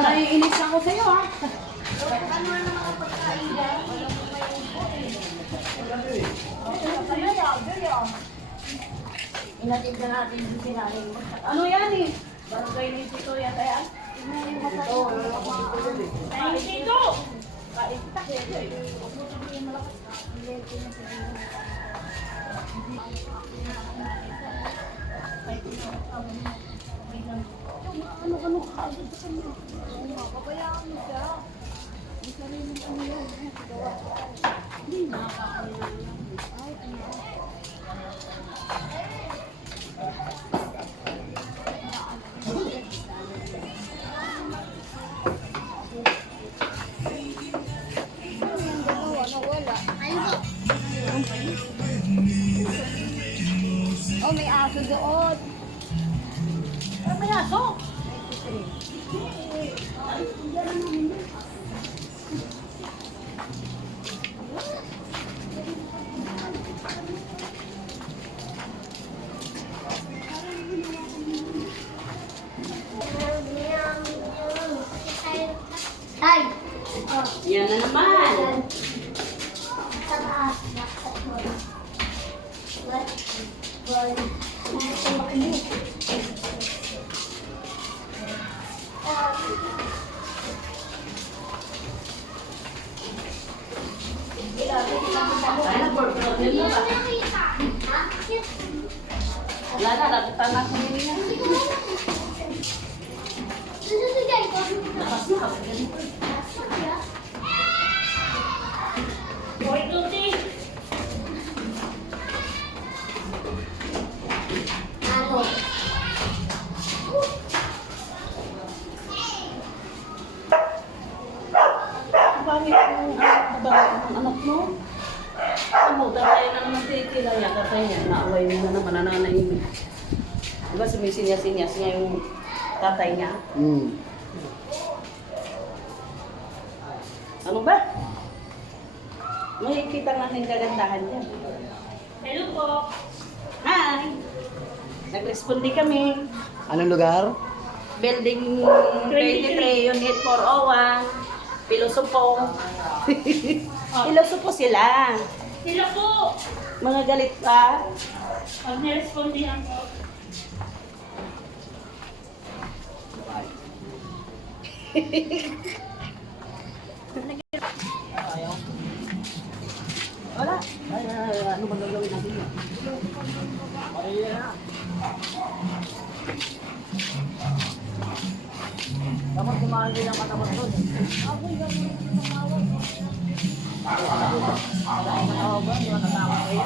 Naiinis ako sa'yo ha. Ano na mga pagkain dyan? Inatid na natin yung sinaling mo. Ano yan eh? Barangay ni Tito yata yan? Ay, Tito! Kain kita. Ano kaagad sa kanya? Pabayaan mo siya. Ang sarili ng ano yun. Hindi nakakain. Ay, ano. Oh, may aso doon. Ano may aso? Tay! Yan na naman. Sa taas. Sana portrait nila ba? Wala na, lapitan na ko nila. Lakas na, kasi ganito. Boy, Tuti! Ano? Bakit mo ang anak mo? Ano, dahil na naman titila niya, katay niya, naaway mo na naman, nananaimik. Diba sumisinyas-sinyas niya yung tatay niya? Ano ba? Makikita natin kagandahan niya. Hello po! Hi! Nag-respondi kami. Anong lugar? Building 23, Unit 401, Pilosopo. Pilosopo sila. Sila po! Mga galit ka. Pag nirespondihan ko. Wala. Ano ba gagawin natin yun? Dapat kumain din ang matamot doon. Wala yung natawa ba? Hindi matatawa kayo.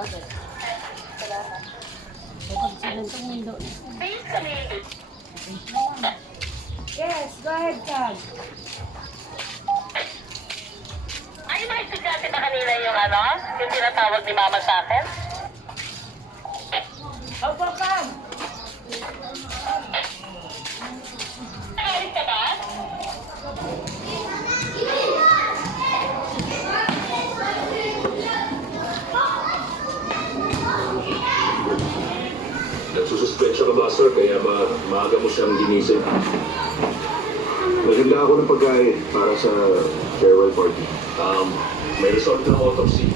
Okay. Salamat. Kapag sila itong window na. Yes, go ahead, Kag. Ay, may estudyante ba kanina yung ano? Yung tinatawag ni Mama sa akin? Opo, Kag. Nakalit ka ba? Nagsususpensya ka ba, sir? Kaya ba maaga mo siyang ginising? Naganda ako ng pagkain para sa farewell party. May result ng autopsy.